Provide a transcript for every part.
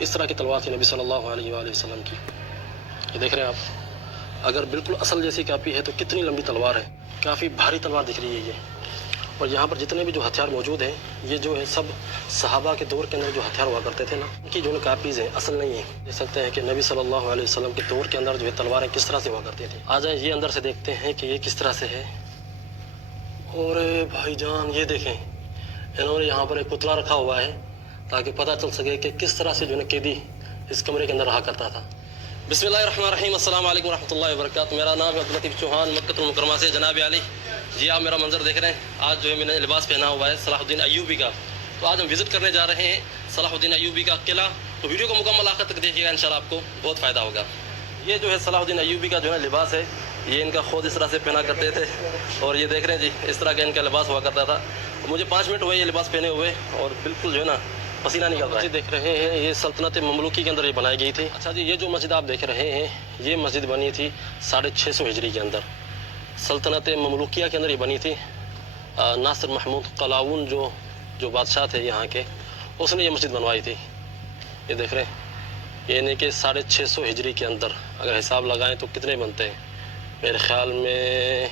اس طرح کی تلوار تھی نبی صلی اللہ علیہ وآلہ وسلم کی. یہ دیکھ رہے ہیں آپ, اگر بالکل اصل جیسی کاپی ہے تو کتنی لمبی تلوار ہے, کافی بھاری تلوار دکھ رہی ہے یہ. اور یہاں پر جتنے بھی جو ہتھیار موجود ہیں یہ جو ہے سب صحابہ کے دور کے اندر جو ہتھیار ہوا کرتے تھے نا, ان کی جو کاپیز ہیں اصل نہیں ہیں. دیکھ سکتے ہیں کہ نبی صلی اللہ علیہ وسلم کے دور کے اندر جو ہے تلواریں کس طرح سے ہوا کرتی تھیں. آ جائیں یہ اندر سے دیکھتے ہیں کہ یہ کس طرح سے ہے. اور بھائی جان یہ دیکھیں, انہوں نے یہاں پر ایک پتلا رکھا ہوا ہے تاکہ پتہ چل سکے کہ کس طرح سے جو ہے قیدی اس کمرے کے اندر رہا کرتا تھا. بسم اللہ الرحمن الرحیم. السلام علیکم ورحمۃ اللہ وبرکاتہ. میرا نام ہے عبداللطیف چوہان, مکہ المکرمہ سے. جناب علی جی, آپ میرا منظر دیکھ رہے ہیں. آج جو ہے میں نے لباس پہنا ہوا ہے صلاح الدین ایوبی کا. تو آج ہم وزٹ کرنے جا رہے ہیں صلاح الدین ایوبی کا قلعہ. تو ویڈیو کو مکمل آخر تک دیکھیے گا, انشاءاللہ آپ کو بہت فائدہ ہوگا. یہ جو ہے صلاح الدین ایوبی کا جو ہے لباس ہے, یہ ان کا خود اس طرح سے پہنا کرتے تھے. اور یہ دیکھ رہے ہیں جی, اس طرح کا ان کا لباس ہوا کرتا تھا. مجھے 5 منٹ ہوئے یہ لباس پہنے ہوئے اور بالکل جو ہے نا پسینہ نکل رہا ہے. دیکھ رہے ہیں یہ سلطنت مملوکی کے اندر یہ بنائی گئی تھی. اچھا جی, یہ جو مسجد آپ دیکھ رہے ہیں یہ مسجد بنی تھی 650 ہجری کے اندر. سلطنت مملوکیہ کے اندر یہ بنی تھی. ناصر محمود قلاؤن جو بادشاہ تھے یہاں کے, اس نے یہ مسجد بنوائی تھی. یہ دیکھ رہے ہیں, یعنی کہ 650 ہجری کے اندر اگر حساب لگائیں تو کتنے بنتے ہیں. میرے خیال میں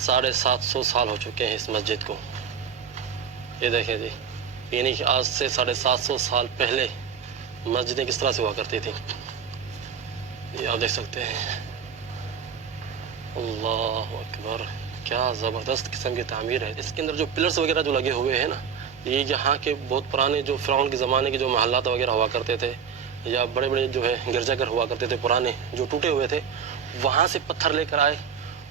750 سال ہو چکے ہیں اس مسجد کو. یہ دیکھیں جی, یعنی کہ آج سے 750 سال پہلے مسجدیں کس طرح سے ہوا کرتی تھیں. یہ آپ دیکھ سکتے ہیں. اللہ اکبر, کیا زبردست قسم کی تعمیر ہے. اس کے اندر جو پلرز وغیرہ جو لگے ہوئے ہیں نا, یہ یہاں کے بہت پرانے جو فرعون کے زمانے کے جو محلات وغیرہ ہوا کرتے تھے, یا بڑے بڑے جو ہے گرجا گھر ہوا کرتے تھے پرانے جو ٹوٹے ہوئے تھے, وہاں سے پتھر لے کر آئے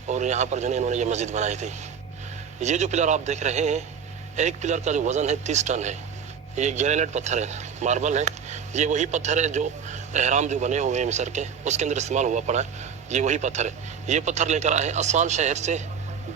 اور یہاں پر جو ہے انہوں نے یہ مسجد بنائی تھی. یہ جو پلر آپ دیکھ رہے ہیں, ایک پلر کا جو وزن ہے 30 ٹن ہے. یہ گرینائٹ پتھر ہے, ماربل ہے. یہ وہی پتھر ہے جو احرام جو بنے ہوئے ہیں مصر کے, اس کے اندر استعمال ہوا پڑا ہے. یہ وہی پتھر ہے. یہ پتھر لے کر آئے اسوان شہر سے,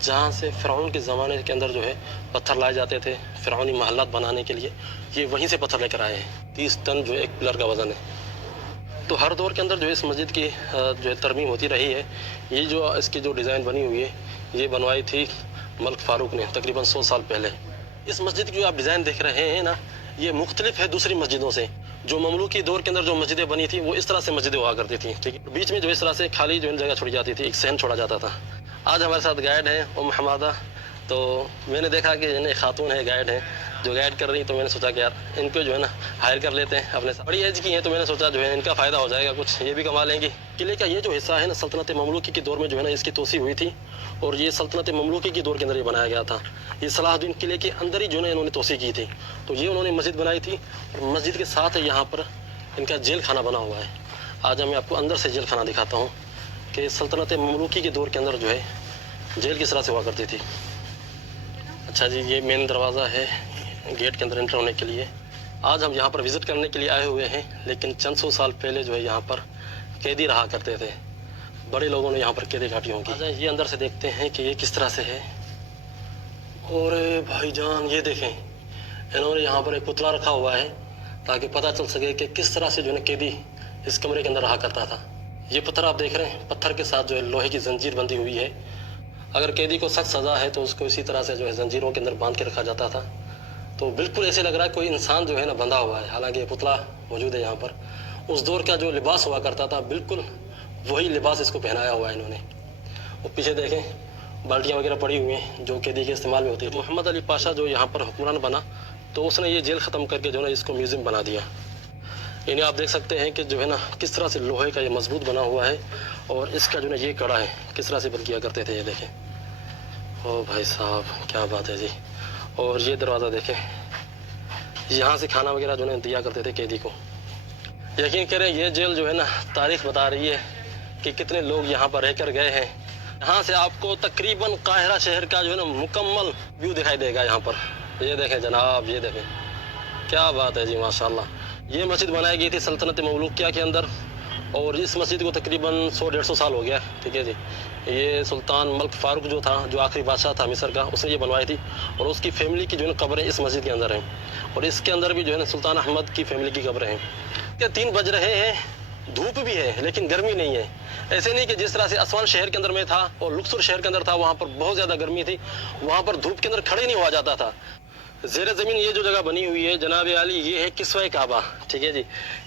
جہاں سے فرعون کے زمانے کے اندر جو ہے پتھر لائے جاتے تھے فرعونی محلات بنانے کے لیے. یہ وہیں سے پتھر لے کر آئے ہیں. 30 ٹن جو ایک پلر کا وزن ہے. تو ہر دور کے اندر جو اس مسجد کی جو ہے ترمیم ہوتی رہی ہے. یہ جو اس کی جو ڈیزائن بنی ہوئی ہے یہ بنوائی تھی ملک فاروق نے تقریباً 100 سال پہلے. اس مسجد کی جو آپ ڈیزائن دیکھ رہے ہیں نا, یہ مختلف ہے دوسری مسجدوں سے. جو مملوکی دور کے اندر جو مسجدیں بنی تھی وہ اس طرح سے مسجدیں ہوا کرتی تھیں. ٹھیک ہے, بیچ میں جو اس طرح سے خالی جو جگہ چھوڑی جاتی تھی, ایک صحن چھوڑا جاتا تھا. آج ہمارے ساتھ گائیڈ ہیں حمادہ. تو میں نے دیکھا کہ ایک خاتون ہے گائیڈ ہیں جو گائیڈ کر رہی, تو میں نے سوچا کہ یار ان کو جو ہے نا ہائر کر لیتے ہیں اپنے ساتھ. بڑی ایج کی ہیں تو میں نے سوچا جو ہے ان کا فائدہ ہو جائے گا, کچھ یہ بھی کما لیں گی. قلعے کا یہ جو حصہ ہے نا سلطنت مملوکی کے دور میں جو ہے نا اس کی توسیع ہوئی تھی, اور یہ سلطنت مملوکی کے دور کے اندر یہ بنایا گیا تھا. یہ صلاح الدین قلعے کے اندر ہی جو ہے انہوں نے توسیع کی تھی. تو یہ انہوں نے مسجد بنائی تھی, اور مسجد کے ساتھ یہاں پر ان کا جیل خانہ بنا ہوا ہے. آج میں آپ کو اندر سے جیل خانہ دکھاتا ہوں کہ سلطنت مملوکی کے دور کے اندر جو ہے جیل کس طرح سے ہوا کرتی تھی. اچھا جی, یہ مین دروازہ ہے گیٹ کے اندر انٹر ہونے کے لیے. آج ہم یہاں پر وزٹ کرنے کے لیے آئے ہوئے ہیں, لیکن چند سو سال پہلے جو ہے یہاں پر قیدی رہا کرتے تھے. بڑے لوگوں نے یہاں پر قیدی گھاٹی ہوں گی. یہ اندر سے دیکھتے ہیں کہ یہ کس طرح سے ہے. اور بھائی جان یہ دیکھیں, انہوں نے یہاں پر ایک پتلا رکھا ہوا ہے تاکہ پتہ چل سکے کہ کس طرح سے جو ہے قیدی اس کمرے کے اندر رہا کرتا تھا. یہ پتھر آپ دیکھ رہے ہیں, پتھر کے ساتھ جو ہے لوہے کی زنجیر بندھی ہوئی ہے. اگر قیدی کو سخت سزا ہے تو اس کو اسی طرح سے جو ہے زنجیروں کے اندر باندھ کے رکھا جاتا تھا. تو بالکل ایسے لگ رہا ہے کوئی انسان جو ہے نا بندھا ہوا ہے, حالانکہ یہ پتلا موجود ہے یہاں پر. اس دور کا جو لباس ہوا کرتا تھا بالکل وہی لباس اس کو پہنایا ہوا ہے انہوں نے. اور پیچھے دیکھیں بالٹیاں وغیرہ پڑی ہوئی ہیں جو قیدی کے استعمال میں ہوتی تھی. محمد علی پاشا جو یہاں پر حکمران بنا تو اس نے یہ جیل ختم کر کے جو ہے نا اس کو میوزیم بنا دیا. یعنی آپ دیکھ سکتے ہیں کہ جو ہے نا کس طرح سے لوہے کا یہ مضبوط بنا ہوا ہے, اور اس کا جو ہے نا یہ کڑا ہے کس طرح سے بند کیا کرتے تھے. یہ دیکھیں, او بھائی صاحب کیا بات ہے جی. اور یہ دروازہ دیکھیں, یہاں سے کھانا وغیرہ جو ہے نا دیا کرتے تھے قیدی کو. یقین کریں یہ جیل جو ہے نا تاریخ بتا رہی ہے کہ کتنے لوگ یہاں پر رہ کر گئے ہیں. یہاں سے آپ کو تقریباً قاہرہ شہر کا جو ہے نا مکمل ویو دکھائی دے گا یہاں پر. یہ دیکھیں جناب, یہ دیکھیں کیا بات ہے جی, ماشاءاللہ. یہ مسجد بنائی گئی تھی سلطنت مملوکیہ کے اندر, اور اس مسجد کو تقریباً 100-150 سال ہو گیا. ٹھیک ہے جی, یہ سلطان ملک فاروق جو تھا, جو آخری بادشاہ تھا مصر کا, اس نے یہ بنوائی تھی. اور اس کی فیملی کی جو ہے نا قبریں اس مسجد کے اندر ہیں, اور اس کے اندر بھی جو ہے نا سلطان احمد کی فیملی کی قبریں ہیں. 3 بج رہے ہیں, دھوپ بھی ہے لیکن گرمی نہیں ہے. ایسے نہیں کہ جس طرح سے اسوان شہر کے اندر میں تھا اور لکسور شہر کے اندر تھا, وہاں پر بہت زیادہ گرمی تھی, وہاں پر دھوپ کے اندر کھڑے نہیں ہوا جاتا تھا. زیر زمین یہ جو جگہ بنی ہوئی ہے جناب عالی، یہ ہے کسوہ کعبہ، ٹھیک ہے جی،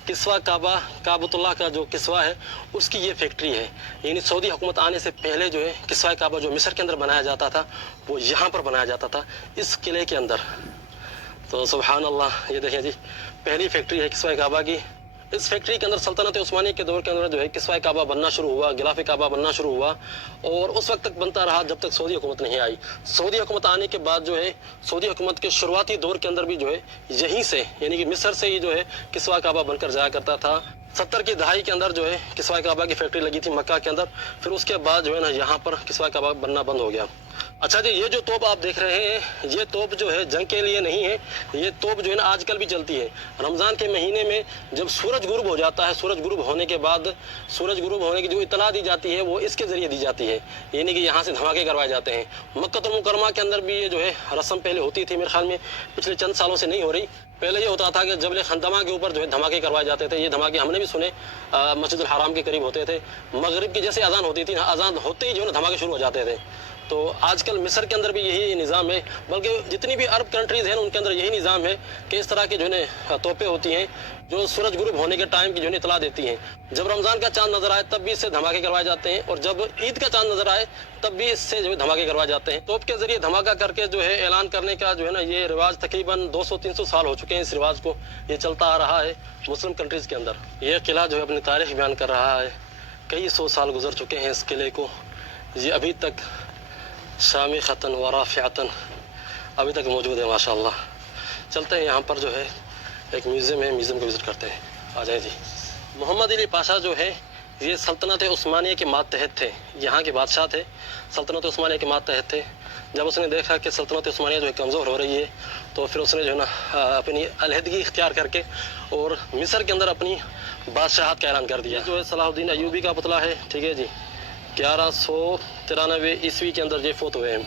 کسوہ کعبہ، کعبۃ اللہ کا جو کسوہ ہے اس کی یہ فیکٹری ہے، یعنی سعودی حکومت آنے سے پہلے جو ہے کسوہ کعبہ جو مصر کے اندر بنایا جاتا تھا وہ یہاں پر بنایا جاتا تھا، اس قلعے کے اندر۔ تو سبحان اللہ، یہ دیکھیں جی پہلی فیکٹری ہے کسوہ کعبہ کی۔ اس فیکٹری کے اندر سلطنت عثمانیہ کے دور کے اندر جو ہے کسوہ کعبہ بننا شروع ہوا، غلاف کعبہ بننا شروع ہوا، اور اس وقت تک بنتا رہا جب تک سعودی حکومت نہیں آئی۔ سعودی حکومت آنے کے بعد جو ہے سعودی حکومت کے شروعاتی دور کے اندر بھی جو ہے یہیں سے یعنی کہ مصر سے ہی جو ہے کسوہ کعبہ بن کر جایا کرتا تھا۔ 70 کی دہائی کے اندر جو ہے کسوہ کعبہ کی فیکٹری لگی تھی مکہ کے اندر، پھر اس کے بعد جو ہے نا یہاں پر کسوہ کعبہ بننا بند ہو گیا۔ اچھا جی، یہ جو توپ آپ دیکھ رہے ہیں یہ توپ جو ہے جنگ کے لیے نہیں ہے، یہ توپ جو ہے نا آج کل بھی چلتی ہے۔ رمضان کے مہینے میں جب سورج غروب ہو جاتا ہے، سورج غروب ہونے کے بعد سورج غروب ہونے کی جو اطلاع دی جاتی ہے وہ اس کے ذریعے دی جاتی ہے، یعنی کہ یہاں سے دھماکے کروائے جاتے ہیں۔ مکہ المکرمہ کے اندر بھی یہ جو ہے رسم پہلے ہوتی تھی، میرے خیال میں پچھلے چند سالوں سے نہیں ہو رہی۔ پہلے یہ ہوتا تھا کہ جبل خندمہ کے اوپر جو ہے دھماکے کروائے جاتے تھے، یہ دھماکے ہم نے بھی سنے مسجد الحرام کے قریب ہوتے تھے۔ مغرب کی جیسے اذان ہوتی تھی، اذان ہوتے ہی جو ہے نا دھماکے شروع ہو جاتے تھے۔ تو آج کل مصر کے اندر بھی یہی نظام ہے، بلکہ جتنی بھی عرب کنٹریز ہیں ان کے اندر یہی نظام ہے کہ اس طرح کی جو ہے توپیں ہوتی ہیں جو سورج غروب ہونے کے ٹائم کی جو ہے اطلاع دیتی ہیں۔ جب رمضان کا چاند نظر آئے تب بھی اس سے دھماکے کروائے جاتے ہیں، اور جب عید کا چاند نظر آئے تب بھی اس سے جو ہے دھماکے کروائے جاتے ہیں۔ توپ کے ذریعے دھماکہ کر کے جو ہے اعلان کرنے کا جو ہے نا یہ رواج تقریباً 200-300 سال ہو چکے ہیں، اس رواج کو یہ چلتا آ رہا ہے مسلم کنٹریز کے اندر۔ یہ قلعہ جو ہے اپنی تاریخ بیان کر رہا ہے، کئی سو سال گزر چکے ہیں اس قلعے کو، یہ ابھی تک شامخۃً ورافعۃً ابھی تک موجود ہے ماشاءاللہ۔ چلتے ہیں، یہاں پر جو ہے ایک میوزیم ہے، میوزیم کو وزٹ کرتے ہیں، آ جائیں جی۔ محمد علی پاشا جو ہے یہ سلطنت عثمانیہ کے ماتحت تھے، یہاں کے بادشاہ تھے، سلطنت عثمانیہ کے ماتحت تھے۔ جب اس نے دیکھا کہ سلطنت عثمانیہ جو ہے کمزور ہو رہی ہے تو پھر اس نے جو ہے نا اپنی علیحدگی اختیار کر کے اور مصر کے اندر اپنی بادشاہت کا اعلان کر دیا۔ جو ہے صلاح الدین ایوبی کا پتلا ہے، ٹھیک ہے جی، 1193 عیسوی کے اندر یہ فوت ہوئے ہیں۔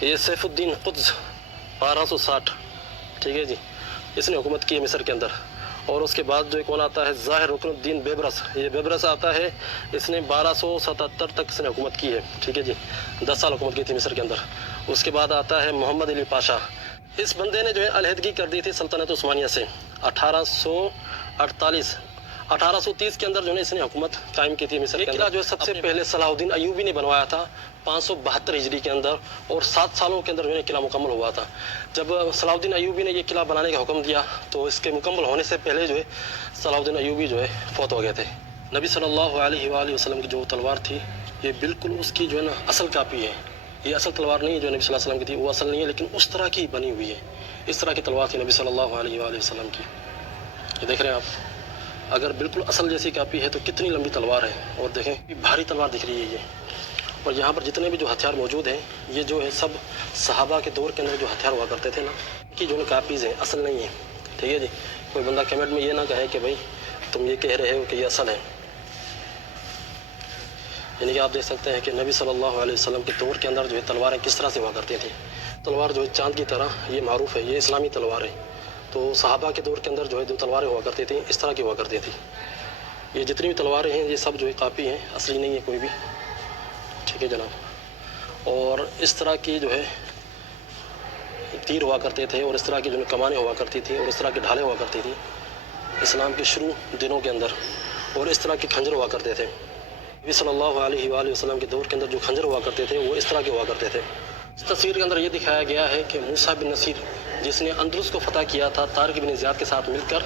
یہ سیف الدین قطز 1260، ٹھیک ہے جی، اس نے حکومت کی ہے مصر کے اندر۔ اور اس کے بعد جو کون آتا ہے ظاہر رکن الدین بیبرس، یہ بیبرس آتا ہے، اس نے 1277 تک اس نے حکومت کی ہے، ٹھیک ہے جی، 10 سال حکومت کی تھی مصر کے اندر۔ اس کے بعد آتا ہے محمد علی پاشا، اس بندے نے جو ہے علیحدگی کر دی تھی سلطنت عثمانیہ سے 1830 کے اندر جو ہے اس نے حکومت قائم کی تھی مصر کے اندر۔ یہ قلعہ جو ہے سب سے پہلے صلاح الدین ایوبی نے بنوایا تھا 572 ہجری کے اندر، اور 7 سالوں کے اندر جو ہے قلعہ مکمل ہوا تھا۔ جب صلاح الدین ایوبی نے یہ قلعہ بنانے کا حکم دیا تو اس کے مکمل ہونے سے پہلے جو ہے صلاح الدین ایوبی جو ہے فوت ہو گئے تھے۔ نبی صلی اللہ علیہ وآلہ وسلم کی جو تلوار تھی یہ بالکل اس کی جو ہے نا اصل کاپی ہے، یہ اصل تلوار نہیں ہے جو نبی صلی اللہ علیہ وسلم کی تھی، وہ اصل نہیں ہے، لیکن اس طرح کی بنی ہوئی ہے، اس طرح کی تلوار تھی نبی صلی اللہ علیہ وآلہ وسلم کی۔ یہ دیکھ رہے ہیں آپ، اگر بالکل اصل جیسی کاپی ہے تو کتنی لمبی تلوار ہے، اور دیکھیں بھاری تلوار دکھ رہی ہے یہ۔ اور یہاں پر جتنے بھی جو ہتھیار موجود ہیں یہ جو ہے سب صحابہ کے دور کے اندر جو ہتھیار ہوا کرتے تھے نا کی جو کاپیز ہیں، اصل نہیں ہے، ٹھیک ہے جی۔ کوئی بندہ کمنٹ میں یہ نہ کہے کہ بھائی تم یہ کہہ رہے ہو کہ یہ اصل ہے۔ یعنی کہ آپ دیکھ سکتے ہیں کہ نبی صلی اللہ علیہ وسلم کے دور کے اندر جو ہے تلواریں کس طرح سے ہوا کرتی تھیں۔ تلوار جو ہے چاند کی طرح یہ معروف ہے، یہ اسلامی تلوار ہے۔ تو صحابہ کے دور کے اندر جو ہے جو تلواریں ہوا کرتی تھیں اس طرح کی ہوا کرتی تھی۔ یہ جتنی بھی تلواریں ہیں یہ سب جو ہے کاپی ہیں، اصلی نہیں ہے کوئی بھی، ٹھیک ہے جناب۔ اور اس طرح کی جو ہے تیر ہوا کرتے تھے، اور اس طرح کی جو کمانیں ہوا کرتی تھیں، اور اس طرح کی ڈھالیں ہوا کرتی تھیں اسلام کے شروع دنوں کے اندر، اور اس طرح کے کھنجر ہوا کرتے تھے۔ نبی صلی اللہ علیہ وآلہ وسلم کے دور کے اندر جو کھنجر ہوا کرتے تھے وہ اس طرح کے ہوا کرتے تھے۔ اس تصویر کے اندر یہ دکھایا گیا ہے کہ موسیٰ بن نصیر جس نے اندلس کو فتح کیا تھا طارق بن زیاد کے ساتھ مل کر،